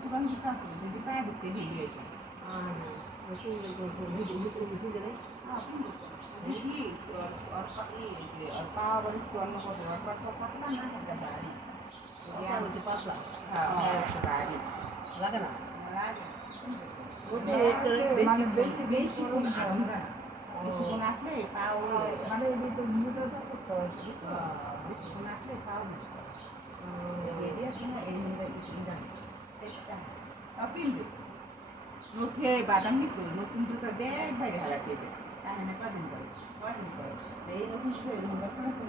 পুরান জুতা আছে যদি পায়ে ঢুকতে ঢিলি হয়েছে আর পা আবার একটু অন্য কথা আর পাতলা পাতলা না একটা বাড়ি পাতলা বাড়ি লাগে না লাগে বেশি বেশি কোন আরাম না বেশি কোন আসলে পাও মানে এই তো নিউটনটা করতে হয় বেশি কোন আসলে পাও বেশি এই আছে না এই নিউটনটা ইন্ডা চেষ্টা আপিল নোখে বাদাম নিতো নতুন জুতা দেখ বাইরে হারাতে যায় তাহলে কদিন করে এই নতুন জুতা এরকম ব্যাপার আছে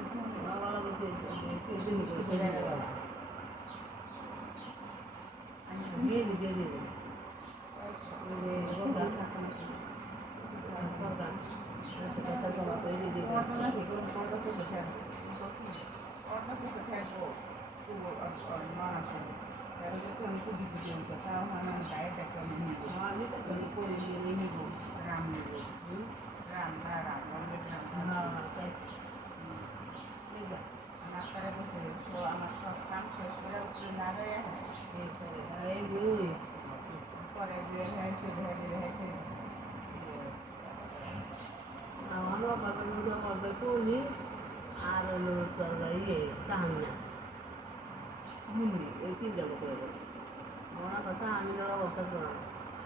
আমার সব কাম শেষ করে উঠলে না দেয় পরে হয়েছে আমারও বাবার মধ্যে অল্প করি আর হলো তরকারি কাহান্না মুন্ডি এই তিনটা করে দেবো বড় কথা আমি যারা বসা করা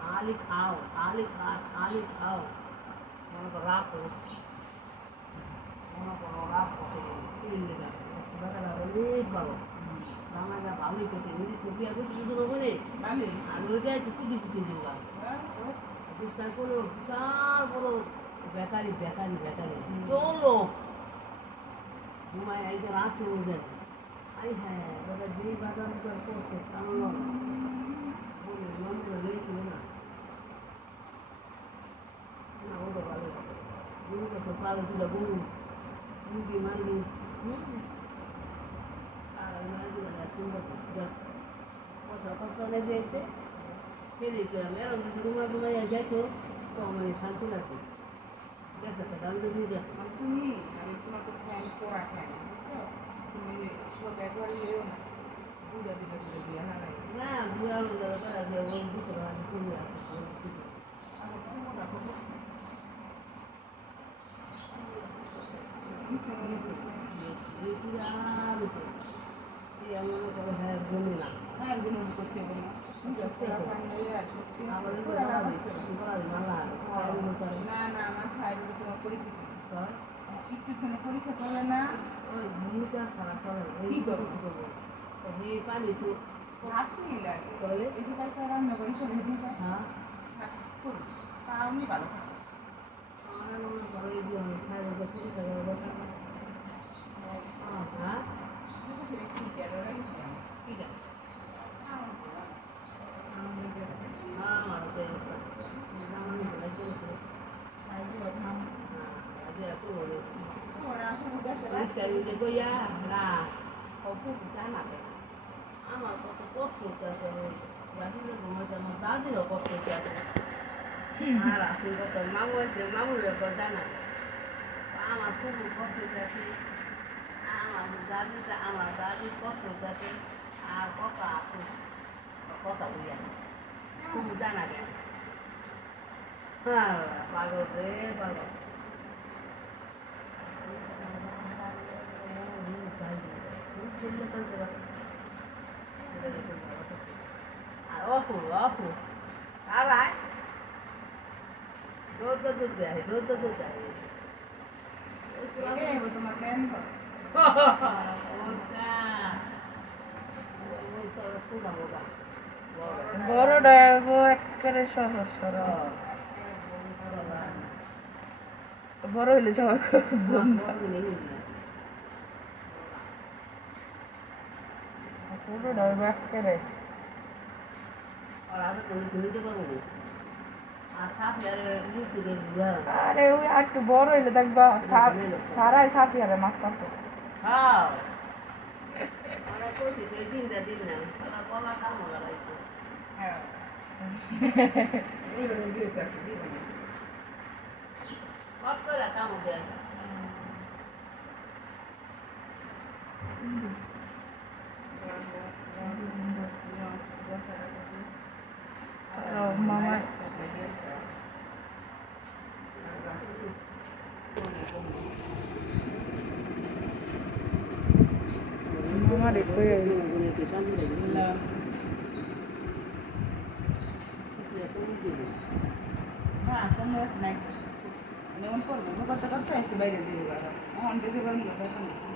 খালি খাও খালি খাও মনে করো রাখো তিন দিকা অনেক ভালো রান্নাটা ভালোই করতে যদি ছবি আগে কিছু করবো রে আমি ওইটাই একটু কুটি কুটি দিবা বিস্তার করো বিশাল বড় বেকারি চলো ঘুমায় একজন আসে ওদের আই হ্যাঁ ওদের যেই বাজার করছে টানলো মন্দিরে লেগেছিল না ওটা ভালো গরুটা তো ভালো ছিল গরু মুরগি মারগি আর কথা লেগেছে ফেলেছিলাম এরকম যদি ঘুমাইয়া যেত তো আমার শান্তি লাগছে তুমি তোমার তো ফ্যান পোড়া ফ্যান বুঝছো তুমি সব একবার লেও না বুঝা দিবে দিয়ে না বুড়া ওই ভিতরে আমি চলে আসছি আমি তুমি রাখো হ্যাঁ জমি না হ্যাঁ গুলো করতে হবে না না না আমার খাইলে তোমার পরীক্ষা একটুখানি পরীক্ষা করবে না ওই ভূমিকা ছাড়া চলে কি করবো এই পানি তো হাত নিয়ে লাগে এই যে কালকে রান্না করে চলে দিতে হ্যাঁ তাও নি ভালো থাকে আমার মনে করো এই যে আমি খাই বলতে পরীক্ষা করে দরকার হ্যাঁ ঠিক আছে ঠিক আছে আমার কত কষ্ট হচ্ছে আমার দাদিরও কষ্ট হচ্ছে আর আসল কত মামুর ব্যাপার জানা আমার খুব কষ্ট হচ্ছে আমার দাদির কষ্ট হচ্ছে আর কত আসল কথা বলিয়া খুব জানা কেন হ্যাঁ পাগল রে পাগল আর অপু আর আয় দুধ দেয় তোমার প্ল্যান বড়টা একেবারে সহজ সরল বড় হইলে সবাই ছোটটা একেবারে আরে ওই আর একটু বড় হইলে দেখবা সারাই সাফি আরে মাস্টার দেখতে হ্যাঁ কোনো নাই যেমন করবো করতে করতে এসে বাইরে যাবো এখন যেতে পারবো